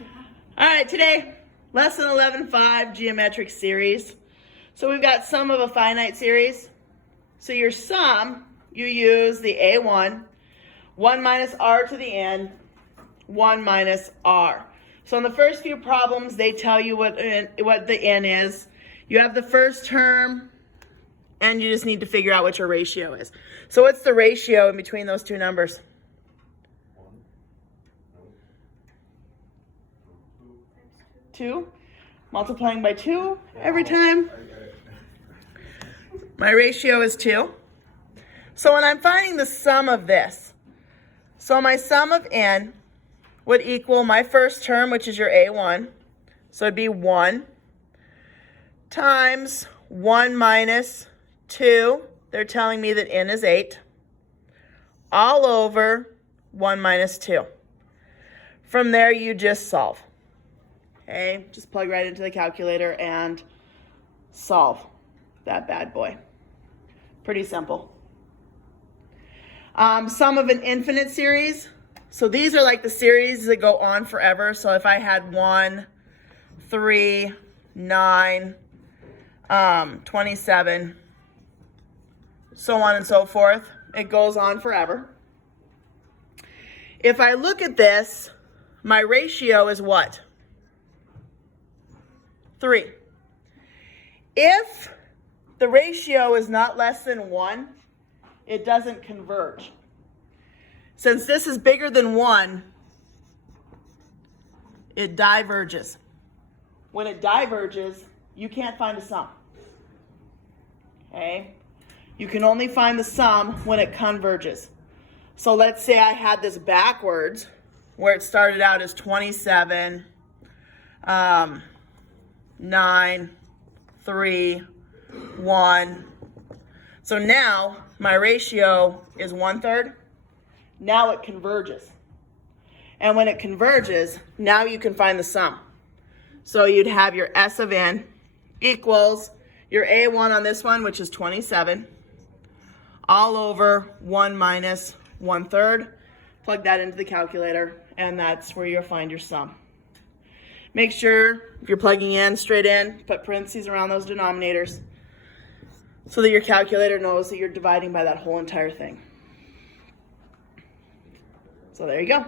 All right, today, lesson 11.5, geometric series. So we've got sum of a finite series. So your sum, you use the A1, 1 minus r to the n, 1 minus r. So in the first few problems, they tell you what the n is. You have the first term, and you just need to figure out what your ratio is. So what's the ratio in between those two numbers? 2. Multiplying by 2 every time. My ratio is 2. So when I'm finding the sum of this, so my sum of n would equal my first term, which is your A1. So it'd be 1 times 1 minus 2. They're telling me that n is 8. All over 1 minus 2. From there, you just solve. Okay, just plug right into the calculator and solve that bad boy. Pretty simple. Sum of an infinite series. So these are like the series that go on forever. So if I had 1, 3, 9, 27, so on and so forth, it goes on forever. If I look at this, my ratio is what? 3. If the ratio is not less than 1, it doesn't converge. Since this is bigger than 1, it diverges. When it diverges, you can't find a sum. Okay? You can only find the sum when it converges. So let's say I had this backwards, where it started out as 27, 9, 3, 1. So now my ratio is 1/3. Now it converges. And when it converges, now you can find the sum. So you'd have your S of n equals your A1 on this one, which is 27, all over 1 minus 1/3. Plug that into the calculator, and that's where you'll find your sum. Make sure if you're plugging in straight in, put parentheses around those denominators so that your calculator knows that you're dividing by that whole entire thing. So there you go.